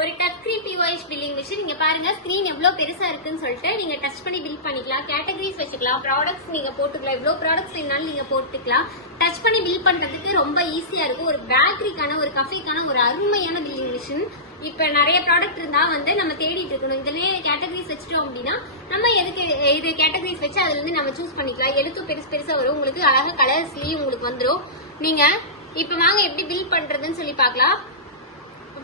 ஒரு touch screen POS billing machine. நீங்க பாருங்க ஸ்கிரீன் எவ்வளவு பெருசா இருக்குன்னு சொல்லிட்டு நீங்க டச் பண்ணி பில் பண்ணிக்கலாம். கேட்டகரிஸ் வச்சுக்கலாம், ப்ராடக்ட்ஸ் நீங்க போட்டுக்கலாம், எவ்வளவு ப்ராடக்ட்ஸ் வேணாலும் நீங்க போட்டுக்கலாம். டச் பண்ணி பில் பண்றதுக்கு ரொம்ப ஈஸியா இருக்கும். ஒரு பேக்கரிக்கான ஒரு கஃபேக்கான ஒரு அருமையான பில்லிங் மிஷின். இப்ப நிறைய ப்ராடக்ட் இருந்தா நம்ம தேடிட்டு இருக்கணும். இதுலயே கேட்டகரிஸ் வச்சுட்டோம் அப்படின்னா நம்ம எதுக்கு இது கேட்டகரிஸ் வச்சு அதுல இருந்து நம்ம சூஸ் பண்ணிக்கலாம். எழுத்து பெருசு பெருசா வரும், உங்களுக்கு அழகா கலர்ஸ்லயும் உங்களுக்கு வந்துடும். நீங்க இப்ப வாங்க எப்படி பில் பண்றதுன்னு சொல்லி பாக்கலாம்.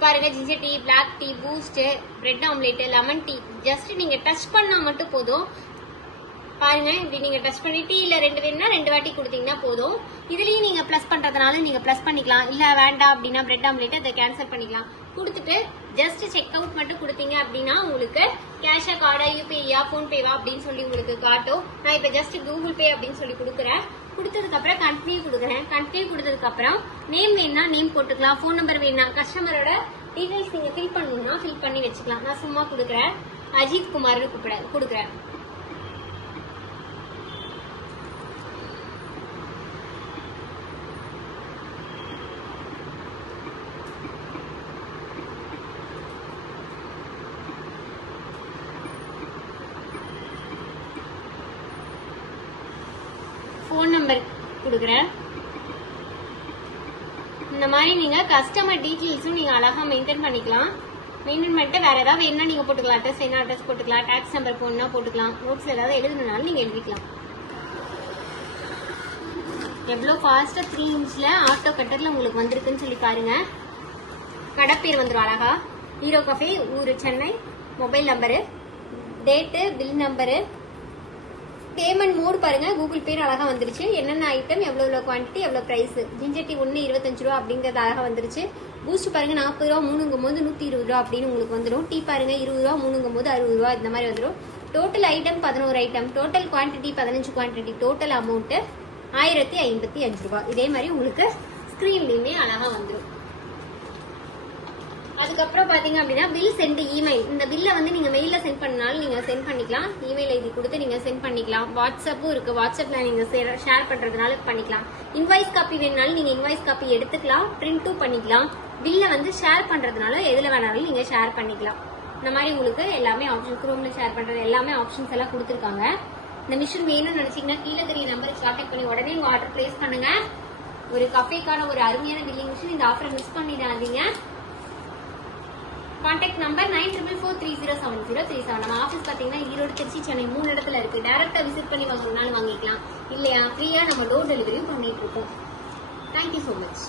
பாருங்க, ginger tea, black tea, Boost, bread omelette, lemon tea. Just நீங்க டச் பண்ணா மட்டும் போதும். பாருங்க, இப்படி நீங்க டச் பண்ணி டீல 2 வேணும்னா 2 வாட்டி கொடுத்தீங்கன்னா போதும். இதுலயும் நீங்க பிளஸ் பண்றதுனால நீங்க பிளஸ் பண்ணிக்கலாம். இல்ல வேண்டாம் அப்படின்னா பிரெட் ஆம்லேட் அதை கேன்சல் பண்ணிக்கலாம். கொடுத்துட்டு ஜஸ்ட் செக் அவுட் மட்டும் கொடுத்தீங்க அப்படின்னா உங்களுக்கு கேஷா, கார்டா, யூபிஐயா, போன்பேவா அப்படின்னு சொல்லி உங்களுக்கு காட்டும். நான் இப்ப ஜஸ்ட் கூகுள் பே அப்படின்னு சொல்லி கொடுக்குறேன். கொடுத்ததுக்கு அப்புறம் கண்டினியூ கொடுக்குறேன். கண்டினியூ கொடுத்ததுக்கு அப்புறம் நேம் வேணா நேம் போட்டுக்கலாம், போன் நம்பர் வேணா, கஸ்டமரோட டீடைல்ஸ் நீங்க ஃபில் பண்ணணும்னா ஃபில் பண்ணி வச்சுக்கலாம். நான் சும்மா கொடுக்குறேன், அஜித் குமார்னு கொடுக்குறேன். போன் நம்பர் கொடுக்குறேன். இந்த மாதிரி நீங்க கஸ்டமர் டீடைல்ஸும் நீங்க அழகா மெயின்டைன் பண்ணிக்கலாம். மெயின்டைன் பண்ணிட்டு வேற ஏதாவது வேணா நீங்க போட்டுக்கலாம். அட்ரஸ் வேணா அட்ரஸ் போட்டுக்கலாம், டாக்ஸ் நம்பர் போனா போட்டுக்கலாம், நோட்ஸ் ஏதாவது எழுதுனாலும் நீங்க எழுதிக்கலாம். எவ்வளவு ஃபாஸ்டா 3 இன்ச்ல ஆட்டோ கட்டர்ல உங்களுக்கு வந்திருக்குன்னு சொல்லி பாருங்க. கடை பேர் வந்துடும் அழகா, ஹீரோ கஃபே, ஊரு Chennai, mobile number, date, bill number, payment mode பாருங்க, கூகுள் பே அழகா வந்துருச்சு. என்னென்ன ஐட்டம், எவ்வளவு குவான்டிட்டி, எவ்வளவு பிரைஸ். ஜிஞ்சர் டீ 1 25 ரூபா அப்படிங்கறது அழகா வந்துருச்சு. பூஸ்ட் பாருங்க 40 ரூபா, 3ங்கும் போது 120 ரூபா அப்படின்னு உங்களுக்கு வந்துடும். டீ பாருங்க 20 ரூபா, 3ங்கும் போது 60 ரூபா இந்த மாதிரி வந்துடும். Total item 11 item, total quantity 15 quantity, total amount 1055 ரூபா. இதே மாதிரி உங்களுக்கு ஸ்கிரீன்லயுமே அழகா வந்துடும். அதுக்கப்புறம் பாத்தீங்க அப்படின்னா பில் சென்ட் இமெயில். இந்த பில்ல நீங்க மெயில சென்ட் பண்ணாலும் நீங்க சென்ட் பண்ணிக்கலாம். இமெயில் ஐடி கொடுத்து நீங்க சென்ட் பண்ணிக்கலாம். வாட்ஸ்அப்பும் இருக்கு, வாட்ஸ்அப்ல நீங்க ஷேர் பண்றதுனால பண்ணிக்கலாம். இன்வாய்ஸ் காப்பி வேணாலும் நீங்க இன்வாய்ஸ் காப்பி எடுத்துக்கலாம், பிரிண்டும் பண்ணிக்கலாம். பில்ல ஷேர் பண்றதுனால எதுல வேணாலும் நீங்க ஷேர் பண்ணிக்கலாம். இந்த மாதிரி உங்களுக்கு எல்லாமே ஆப்ஷன், குரோம்ல ஷேர் பண்றது எல்லாமே ஆப்ஷன்ஸ் எல்லாம் கொடுத்துருக்காங்க. இந்த மிஷின் வேணும்னு நினைச்சீங்கன்னா கீழே தெரிய நம்பருக்கு கான்டாக்ட் பண்ணி உடனே உங்க ஆர்டர் பிளேஸ் பண்ணுங்க. ஒரு கஃபேக்கான ஒரு அருமையான பில்லிங் மிஷின். இந்த ஆஃபரை மிஸ் பண்ணிடாதீங்க. Contact number 9443070337. நம்ம ஆஃபீஸ் பாத்தீங்கன்னா ஈரோடு, திருச்சி, சென்னை 3 இடத்துல இருக்கு. டைரக்டா விசிட் பண்ணி வாங்கணும்னாலும் வாங்கிக்கலாம். இல்லையா ஃப்ரீயா நம்ம டோர் டெலிவரியும் பண்ணிட்டு இருக்கோம். Thank you so much.